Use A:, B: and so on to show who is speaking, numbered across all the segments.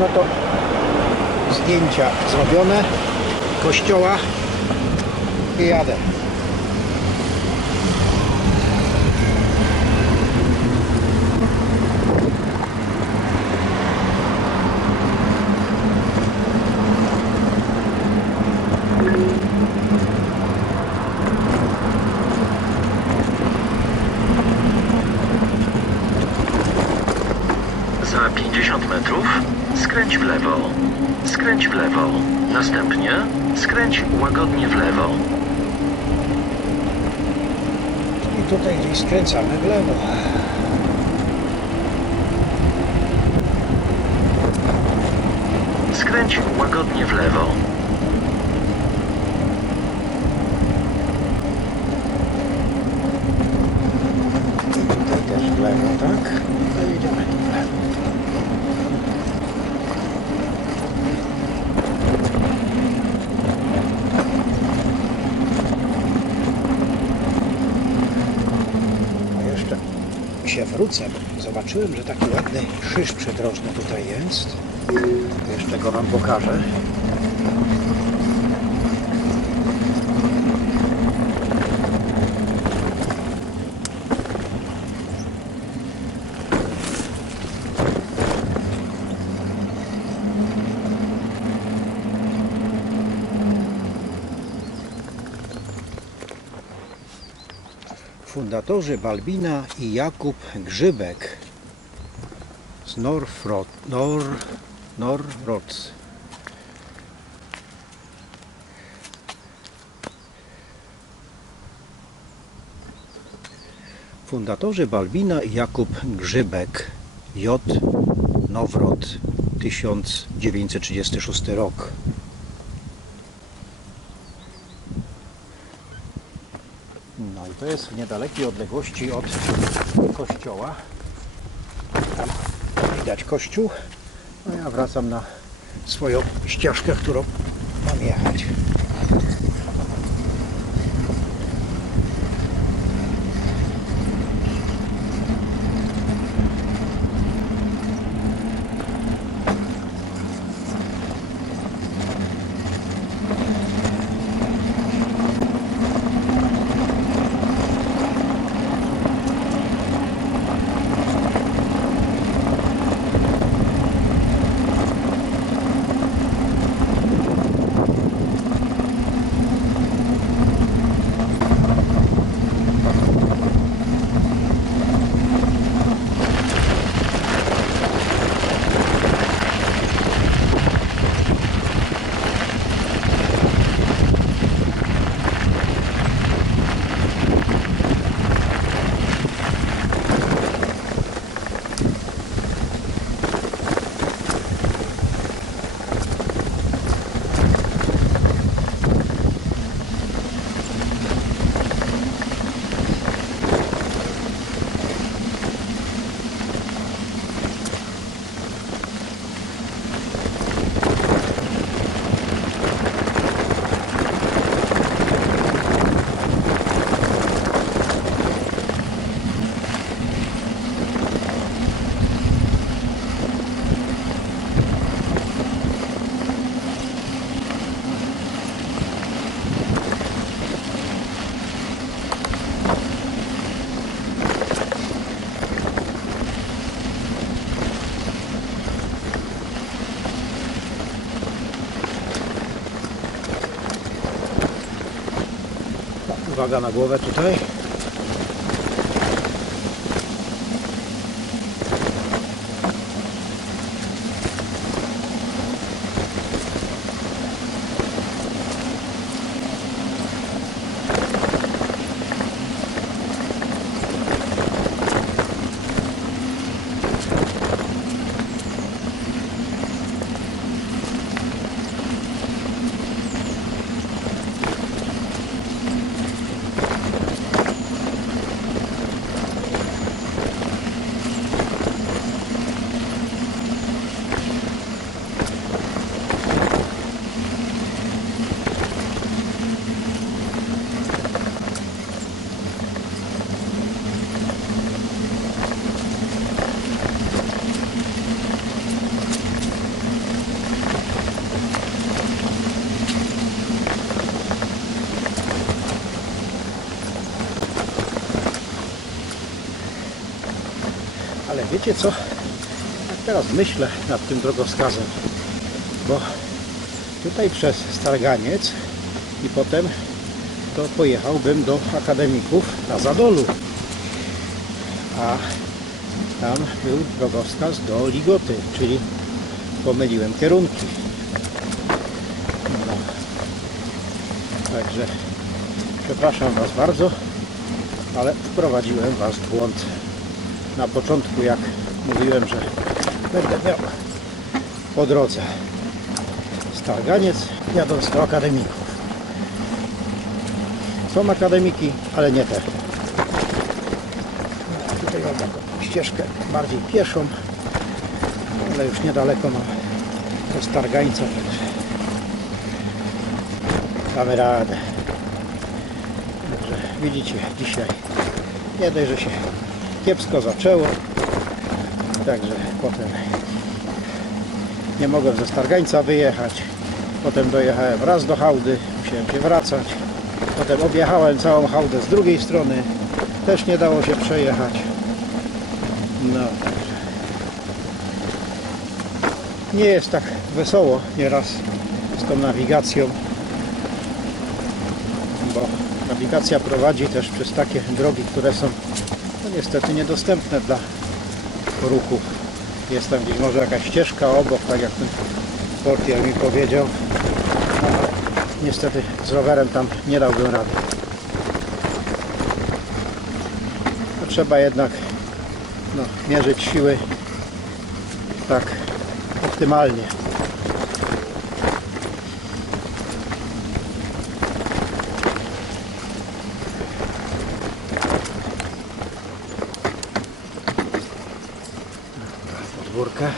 A: No to zdjęcia zrobione kościoła i jadę.
B: Skręć w lewo. Skręć w lewo. Następnie skręć łagodnie w lewo.
A: I tutaj gdzieś skręcamy w lewo.
B: Skręć łagodnie w lewo.
A: I tutaj też w lewo, tak? No i idziemy tu w lewo. A jeszcze się wrócę, bo zobaczyłem, że taki ładny krzyż przydrożny tutaj jest. Jeszcze go Wam pokażę. Fundatorzy Balbina i Jakub Grzybek z Norfrot, Nor, Norroc. Fundatorzy Balbina i Jakub Grzybek J. Nowrot 1936 rok. No i to jest w niedalekiej odległości od kościoła. Widać kościół. No ja wracam na swoją ścieżkę, którą mam jechać. Uwaga na głowę tutaj. Wiecie co? Jak teraz myślę nad tym drogowskazem, bo tutaj przez Starganiec i potem to pojechałbym do akademików na Zadolu. A tam był drogowskaz do Ligoty, czyli pomyliłem kierunki. No. Także przepraszam Was bardzo, ale wprowadziłem Was w błąd. Na początku, jak mówiłem, że będę miał po drodze Starganiec jadąc do akademików. Są akademiki, ale nie te. Tutaj mam taką ścieżkę bardziej pieszą, ale już niedaleko mam do Stargańca, także damy radę. Także widzicie, dzisiaj nie dość, że się kiepsko zaczęło, także potem nie mogłem ze Stargańca wyjechać. Potem dojechałem raz do hałdy, musiałem się wracać. Potem objechałem całą hałdę z drugiej strony. Też nie dało się przejechać. No, także. Nie jest tak wesoło nieraz z tą nawigacją, bo nawigacja prowadzi też przez takie drogi, które są niestety niedostępne dla ruchu. Jest tam gdzieś może jakaś ścieżka obok, tak jak ten portier mi powiedział. No, ale niestety z rowerem tam nie dałbym rady. No, trzeba jednak no, mierzyć siły tak optymalnie. Podwórkę.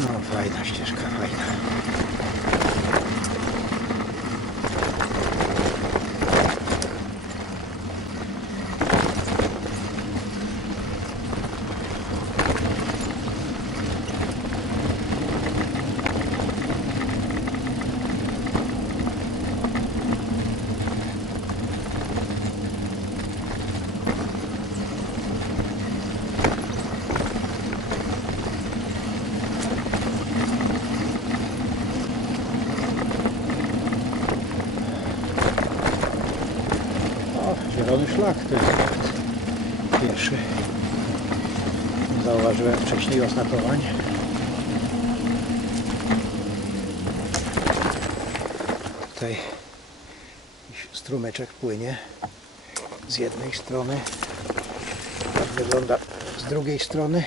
A: No fajna ścieżka, fajna. Zielony szlak to jest. Pierwszy. Zauważyłem wcześniej oznakowań. Tutaj strumyczek płynie z jednej strony. Tak wygląda z drugiej strony.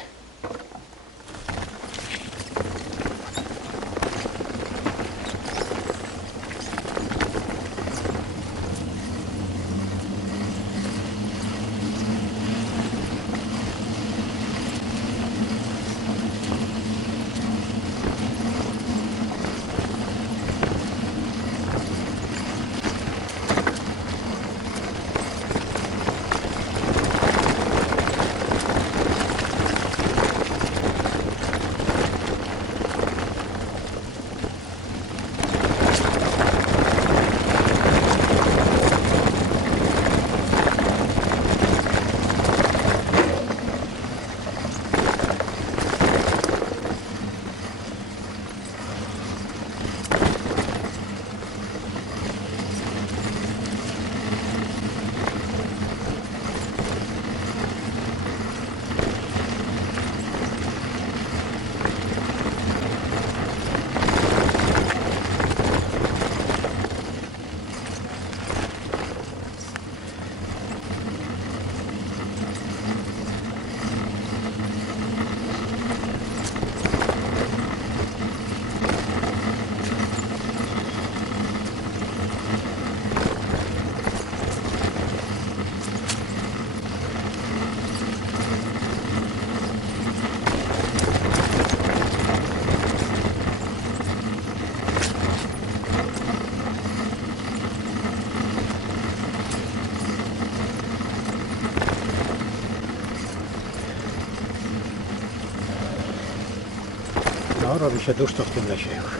A: Robi się duszno w tym lesie już.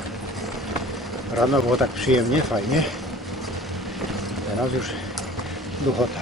A: Rano było tak przyjemnie, fajnie. Teraz już duchota.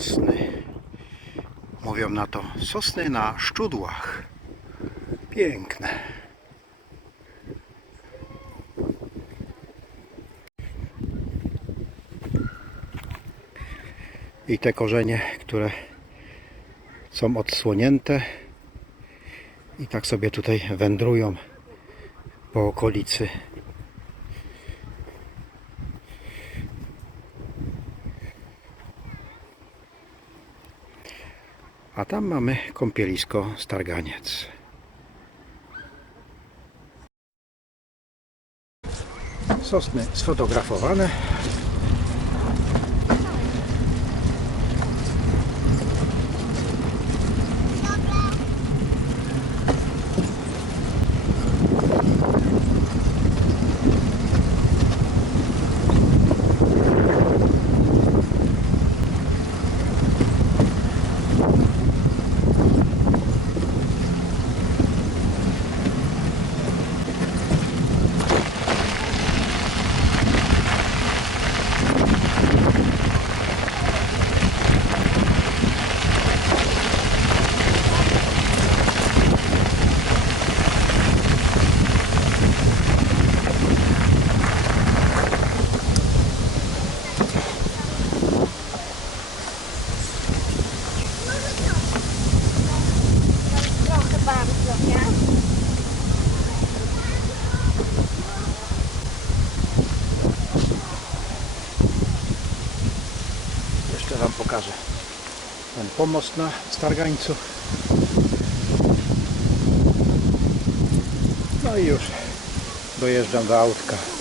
A: Sosny. Mówią na to sosny na szczudłach. Piękne. I te korzenie, które są odsłonięte i tak sobie tutaj wędrują po okolicy A tam mamy kąpielisko Starganiec. Sosny sfotografowane. Pomost na Stargańcu. No i już dojeżdżam do autka.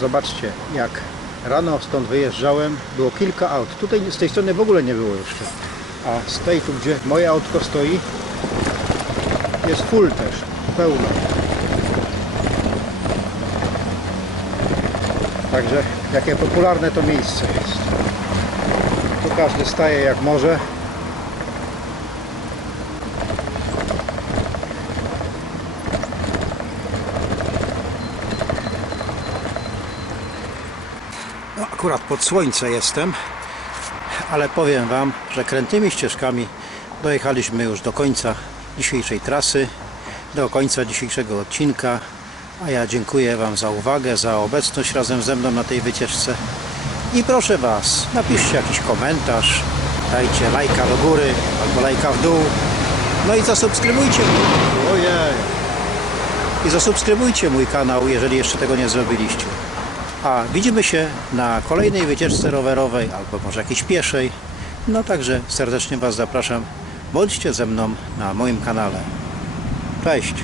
A: Zobaczcie, jak rano stąd wyjeżdżałem, było kilka aut. Tutaj z tej strony w ogóle nie było jeszcze. A z tej tu, gdzie moje autko stoi, jest full też, pełno. Także jakie popularne to miejsce jest. Tu każdy staje jak może. Akurat pod słońce jestem, ale powiem Wam, że krętymi ścieżkami dojechaliśmy już do końca dzisiejszej trasy, do końca dzisiejszego odcinka. A ja dziękuję Wam za uwagę, za obecność razem ze mną na tej wycieczce. I proszę Was, napiszcie jakiś komentarz, dajcie lajka do góry albo lajka w dół. No i zasubskrybujcie mój... Ojej. I zasubskrybujcie mój kanał, jeżeli jeszcze tego nie zrobiliście. A widzimy się na kolejnej wycieczce rowerowej albo może jakiejś pieszej. No także serdecznie Was zapraszam. Bądźcie ze mną na moim kanale. Cześć!